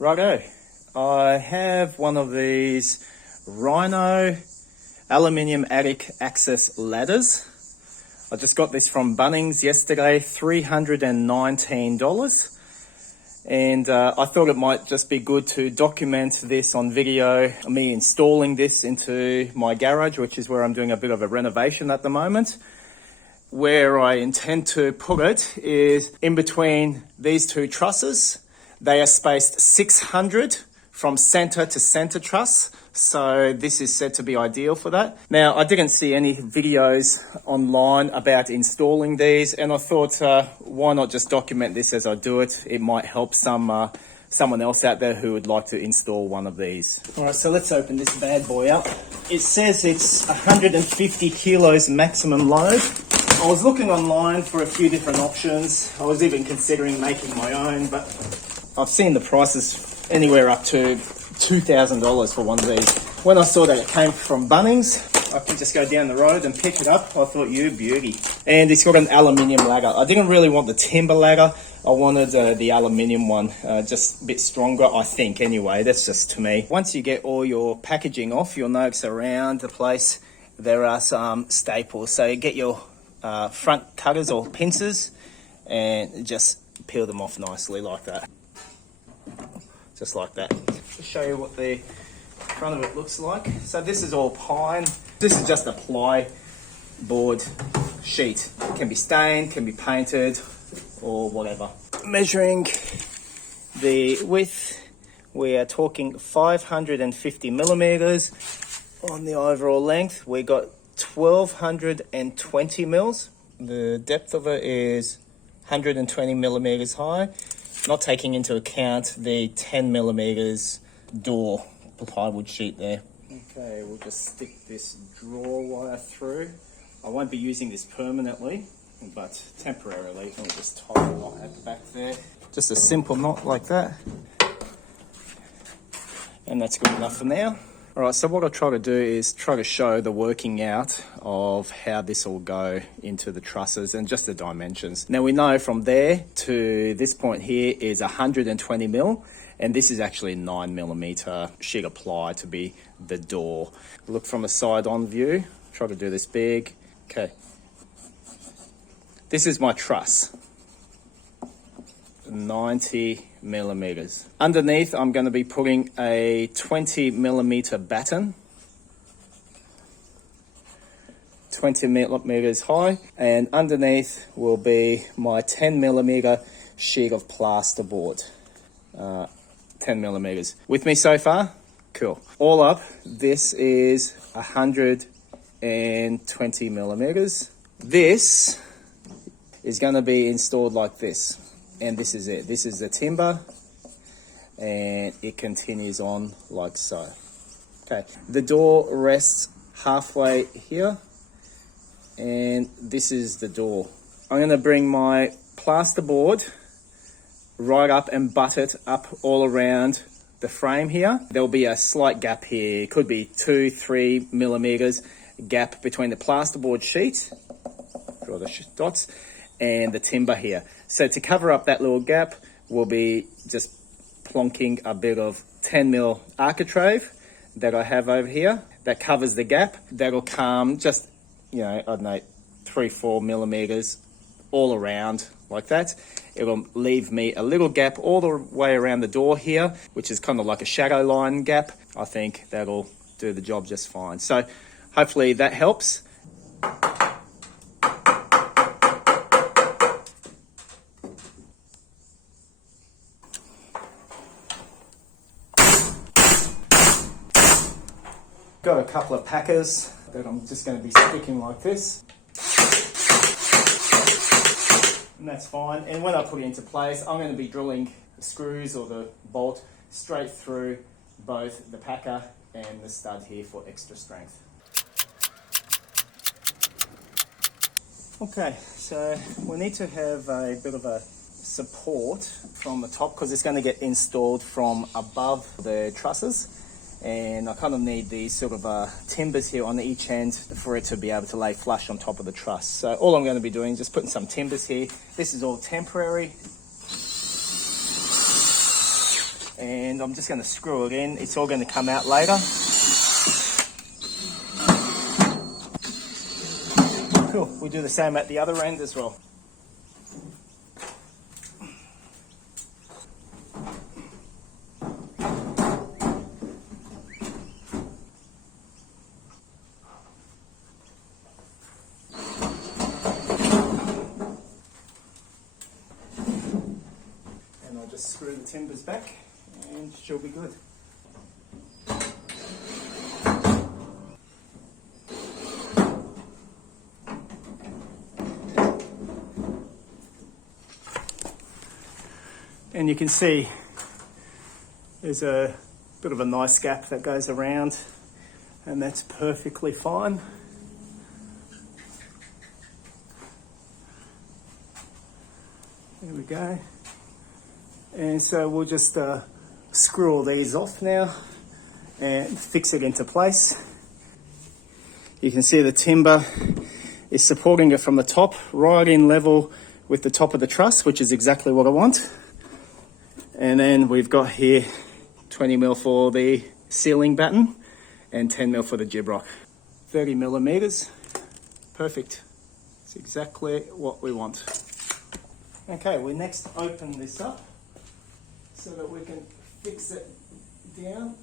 Righto, I have one of these Rhino Aluminium attic access ladders. I just got this from Bunnings yesterday, $319. And I thought it might just be good to document this on video, me installing this into my garage, which is where I'm doing a bit of a renovation at the moment. Where I intend to put it is in between these two trusses. They are spaced 600 from center to center truss, so this is said to be ideal for that. Now, I didn't see any videos online about installing these, and I thought, why not just document this as I do it? It might help someone else out there who would like to install one of these. All right, so let's open this bad boy up. It says it's 150 kilos maximum load. I was looking online for a few different options. I was even considering making my own, but I've seen the prices anywhere up to $2,000 for one of these. When I saw that it came from Bunnings, I could just go down the road and pick it up. I thought, you beauty. And it's got an aluminium ladder. I didn't really want the timber ladder. I wanted the aluminium one, just a bit stronger, I think, anyway. That's just to me. Once you get all your packaging off, you'll notice around the place there are some staples. So you get your front cutters or pincers and just peel them off nicely like that. Just like that. To show you what the front of it looks like. So this is all pine. This is just a ply board sheet. It can be stained, can be painted, or whatever. Measuring the width, we are talking 550 millimeters. On the overall length, we got 1220 mils. The depth of it is 120 millimeters high, not taking into account the 10 millimeters door plywood sheet there. Okay, we'll just stick this draw wire through. I won't be using this permanently, but temporarily. I'll just tie the knot at the back there. Just a simple knot like that. And that's good enough for now. All right, so what I'll try to do is try to show the working out of how this will go into the trusses and just the dimensions. Now we know from there to this point here is 120 mil, and this is actually 9 millimeter sheet of ply to be the door. Look from a side on view, try to do this big. Okay, this is my truss. 90 millimeters. Underneath, I'm going to be putting a 20 millimeter batten, 20 millimeters high, and underneath will be my 10 millimeter sheet of plasterboard. 10 millimeters. With me so far? Cool. All up, this is 120 millimeters. This is going to be installed like this. And this is it. This is the timber, and it continues on like so. Okay, the door rests halfway here, and this is the door. I'm going to bring my plasterboard right up and butt it up all around the frame here. There'll be a slight gap here. It could be 2-3 millimeters gap between the plasterboard sheet, draw the dots, and the timber here. So to cover up that little gap, we'll be just plonking a bit of 10 mil architrave that I have over here that covers the gap. That'll come just, I don't know, 3-4 millimeters all around like that. It'll leave me a little gap all the way around the door here, which is kind of like a shadow line gap. I think that'll do the job just fine. So hopefully that helps. Got a couple of packers that I'm just going to be sticking like this. And that's fine. And when I put it into place, I'm going to be drilling the screws or the bolt straight through both the packer and the stud here for extra strength. Okay, so we need to have a bit of a support from the top because it's going to get installed from above the trusses. And I kind of need these sort of timbers here on each end for it to be able to lay flush on top of the truss. So all I'm going to be doing is just putting some timbers here. This is all temporary. And and I'm just going to screw it in. It's all going to come out later. Cool, we'll do the same at the other end as well. And I'll just screw the timbers back and she'll be good. And you can see there's a bit of a nice gap that goes around, and that's perfectly fine. There we go. And so we'll just screw all these off now and fix it into place. You can see the timber is supporting it from the top right in level with the top of the truss, which is exactly what I want. And then we've got here 20 mil for the ceiling batten and 10 mil for the jib rock. 30 millimeters, perfect. It's exactly what we want. Okay, we next open this up so that we can fix it down.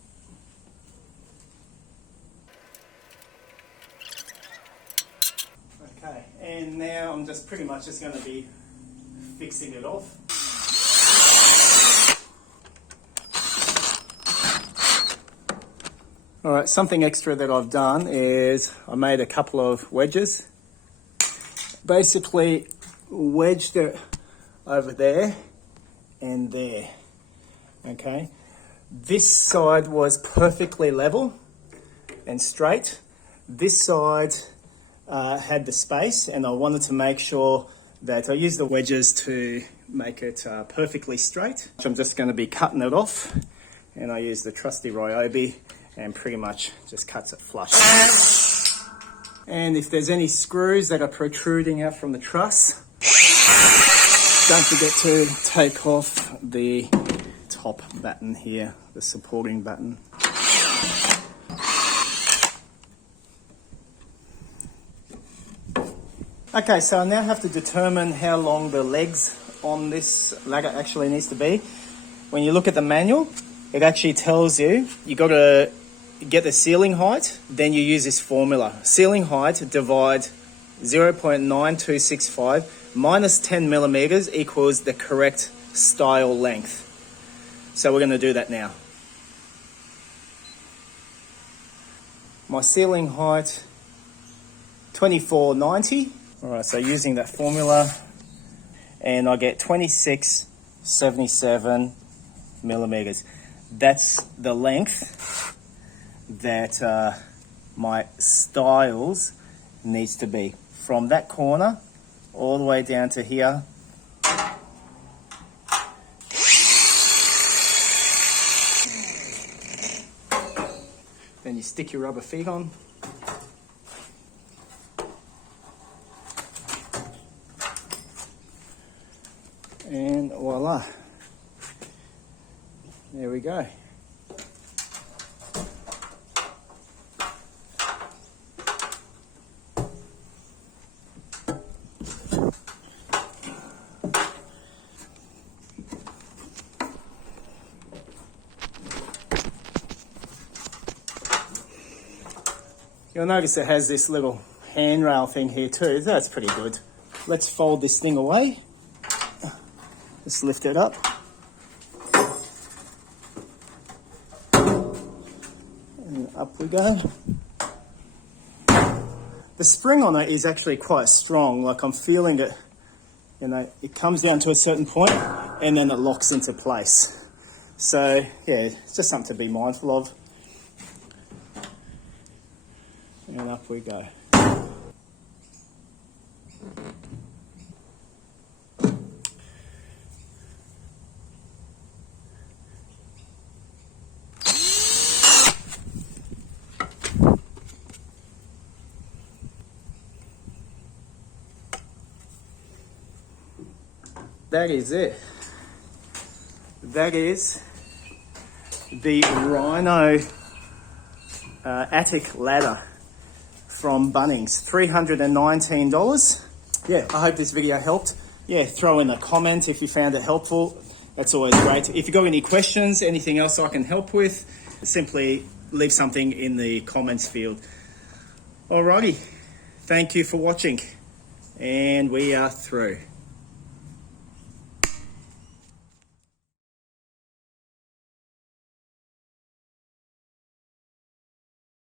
Okay, and now I'm just pretty much just going to be fixing it off. All right, something extra that I've done is I made a couple of wedges. Basically wedged it over there and there, okay? This side was perfectly level and straight. This side had the space, and I wanted to make sure that I used the wedges to make it perfectly straight. So I'm just going to be cutting it off, and I use the trusty Ryobi and pretty much just cuts it flush. And if there's any screws that are protruding out from the truss, don't forget to take off the top batten here, the supporting batten. Okay, so I now have to determine how long the legs on this ladder actually needs to be. When you look at the manual, it actually tells you got to get the ceiling height, then you use this formula. Ceiling height divide 0.9265 minus 10 millimeters equals the correct style length. So we're going to do that now. My ceiling height, 2490. All right, so using that formula, and I get 2677 millimeters. That's the length that my stiles needs to be, from that corner all the way down to here. Then you stick your rubber feet on. And voila, there we go. You'll notice it has this little handrail thing here too. That's pretty good. Let's fold this thing away. Let's lift it up. And up we go. The spring on it is actually quite strong. Like, I'm feeling it, you know, it comes down to a certain point and then it locks into place. So yeah, it's just something to be mindful of. And up we go. That is it. That is the Rhino attic ladder from Bunnings, $319. Yeah, I hope this video helped. Yeah, throw in a comment if you found it helpful. That's always great. If you've got any questions, anything else I can help with, simply leave something in the comments field. Alrighty, thank you for watching, and we are through.